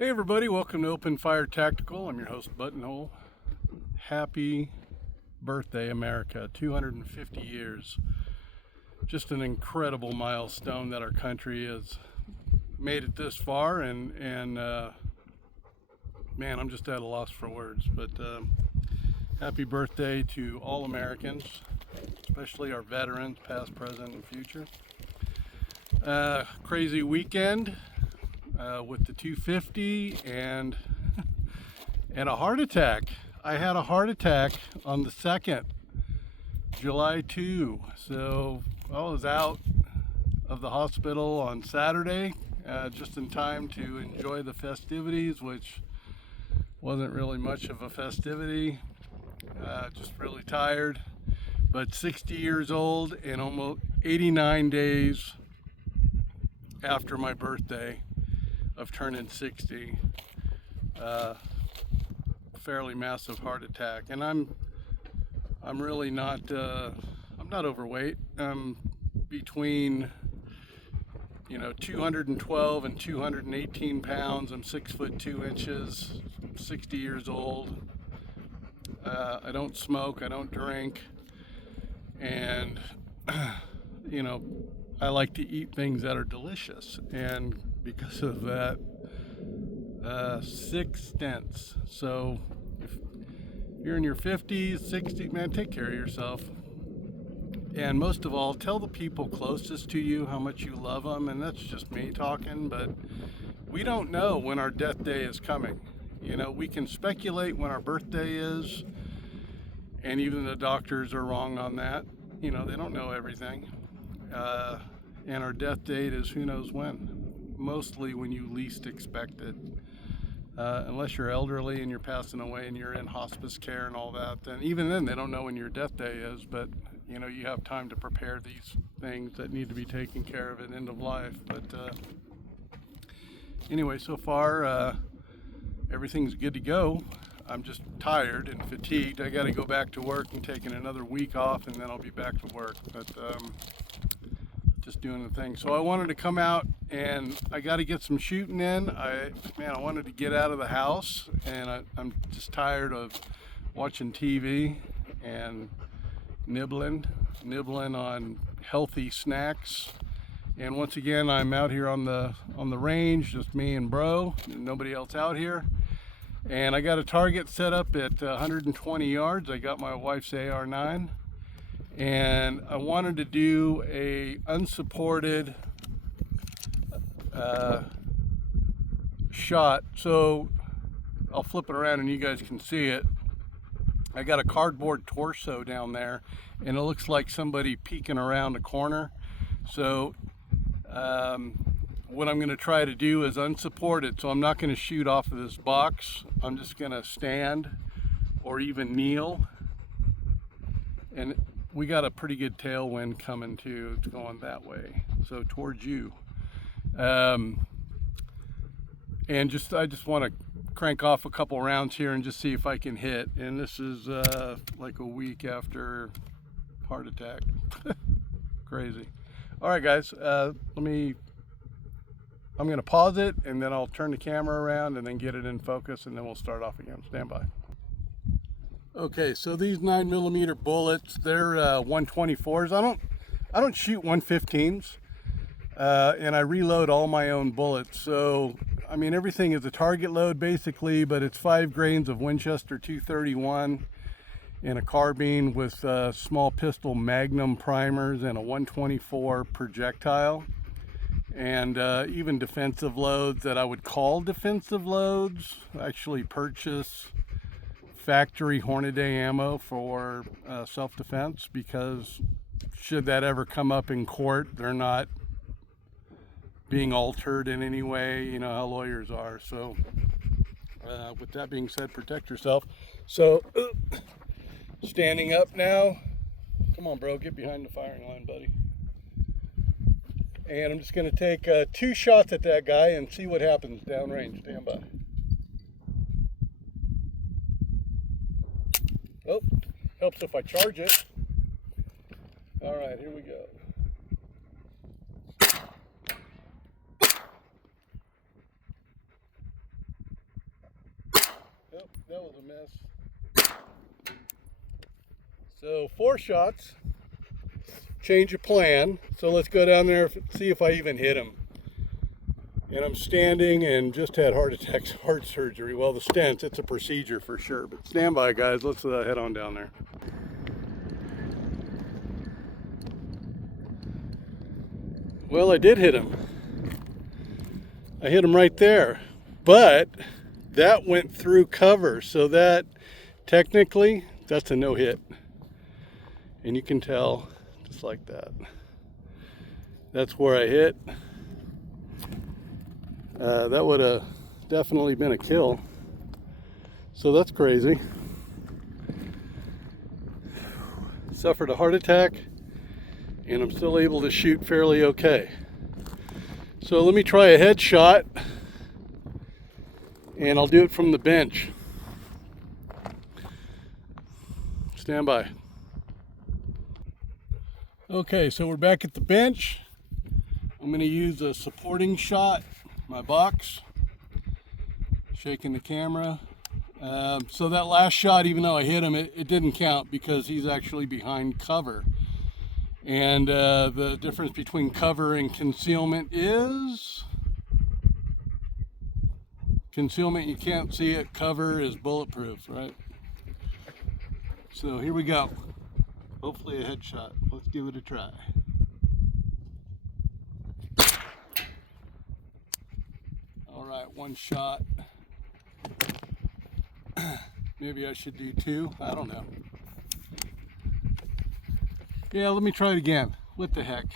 Hey everybody, welcome to Open Fire Tactical. I'm your host Buttonhole. Happy birthday, America. 250 years. Just an incredible milestone that our country has made it this far, and man, I'm just at a loss for words. But happy birthday to all Americans, especially our veterans, past, present, and future. Crazy weekend. With the 250 and a heart attack. I had a heart attack on the 2nd, July 2. So I was out of the hospital on Saturday, just in time to enjoy the festivities, which wasn't really much of a festivity. Just really tired. But 60 years old and almost 89 days after my birthday of turning 60, fairly massive heart attack, and I'm really not I'm not overweight. I'm between 212 and 218 pounds. I'm 6 foot 2 inches. I'm 60 years old. I don't smoke. I don't drink, and I like to eat things that are delicious, and because of that, 6 stents. So if you're in your 50s, 60s, man, take care of yourself. And most of all, tell the people closest to you how much you love them. And that's just me talking, but we don't know when our death day is coming. We can speculate when our birthday is, and even the doctors are wrong on that. They don't know everything. And our death date is who knows when, mostly when you least expect it. Unless you're elderly and you're passing away and you're in hospice care and all that, then even then they don't know when your death day is. But you have time to prepare these things that need to be taken care of at end of life. But anyway, so far everything's good to go. I'm just tired and fatigued. I got to go back to work and taking another week off, and then I'll be back to work. But just doing the thing. So I wanted to come out, and I got to get some shooting in. I wanted to get out of the house, and I'm just tired of watching TV and nibbling on healthy snacks. And once again, I'm out here on the range, just me and bro, nobody else out here. And I got a target set up at 120 yards. I got my wife's AR-9. And I wanted to do a unsupported shot. So I'll flip it around and you guys can see it. I got a cardboard torso down there, and it looks like somebody peeking around a corner. So what I'm going to try to do is unsupported. So I'm not going to shoot off of this box. I'm just going to stand or even kneel. And we got a pretty good tailwind coming too. It's going that way, so towards you. And I just want to crank off a couple rounds here and just see if I can hit. And this is like a week after heart attack. Crazy. All right, guys. I'm going to pause it, and then I'll turn the camera around and then get it in focus, and then we'll start off again. Stand by. Okay, so these 9mm bullets, they're 124s. I don't shoot 115s, and I reload all my own bullets. So I mean, everything is a target load basically, but it's 5 grains of Winchester 231 and a carbine with small pistol Magnum primers and a 124 projectile, and even defensive loads that I would call defensive loads. I actually purchase factory Hornady ammo for self-defense, because should that ever come up in court, they're not being altered in any way. You know how lawyers are. So with that being said, protect yourself. So standing up now. Come on, bro, get behind the firing line, buddy. And I'm just going to take 2 shots at that guy and see what happens downrange. Stand by. Oh, helps if I charge it. All right, here we go. Nope, that was a miss. So 4 shots. Change of plan. So let's go down there and see if I even hit him. And I'm standing and just had heart surgery. Well, the stents, it's a procedure for sure. But stand by, guys. Let's head on down there. Well, I did hit him. I hit him right there. But that went through cover. So that, technically, that's a no hit. And you can tell, just like that. That's where I hit. That would have definitely been a kill. So that's crazy. Suffered a heart attack, and I'm still able to shoot fairly okay. So let me try a headshot, and I'll do it from the bench. Stand by. Okay, so we're back at the bench. I'm going to use a supporting shot, my box, shaking the camera. So that last shot, even though I hit him, it didn't count because he's actually behind cover. And the difference between cover and concealment is concealment, you can't see it. Cover is bulletproof, right? So here we go. Hopefully a headshot. Let's give it a try. All right, 1 shot. Maybe I should do 2. I don't know. Yeah, let me try it again. What the heck?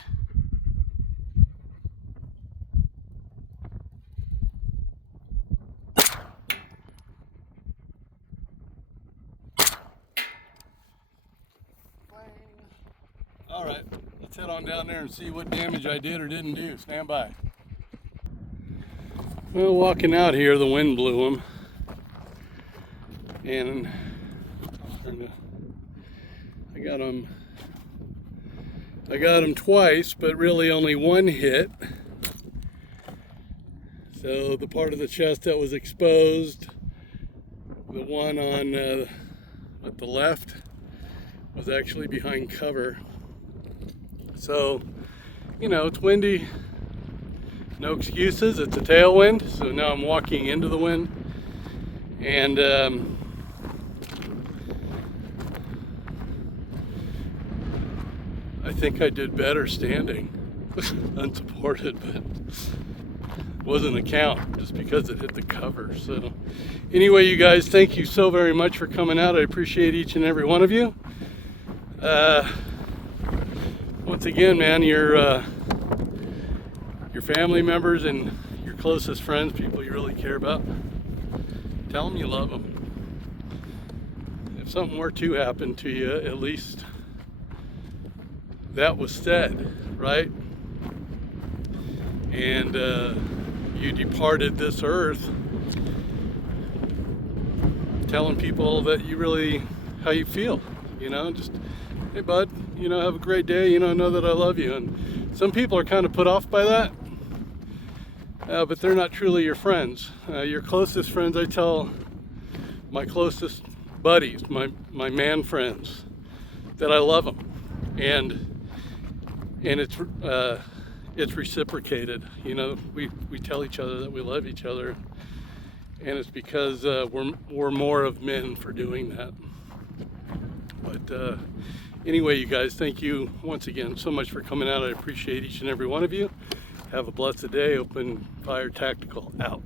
All right, let's head on down there and see what damage I did or didn't do. Stand by. Well, walking out here, the wind blew him. And I got him twice, but really only 1 hit. So the part of the chest that was exposed, the one on at the left, was actually behind cover. So, you know, it's windy, no excuses, it's a tailwind. So now I'm walking into the wind, and I think I did better standing, unsupported, but wasn't a count just because it hit the cover. So anyway, you guys, thank you so very much for coming out. I appreciate each and every one of you. Once again, man, your family members and your closest friends, people you really care about, tell them you love them. If something were to happen to you, at least that was said, right? And you departed this earth telling people that you really, how you feel, you know, just, hey bud, you know, have a great day, you know that I love you. And some people are kind of put off by that, but they're not truly your friends. Your closest friends, I tell my closest buddies, my man friends, that I love them. And it's reciprocated. You know, we tell each other that we love each other, and it's because we're more of men for doing that. But anyway, you guys, thank you once again so much for coming out. I appreciate each and every one of you. Have a blessed day. Open Fire Tactical out.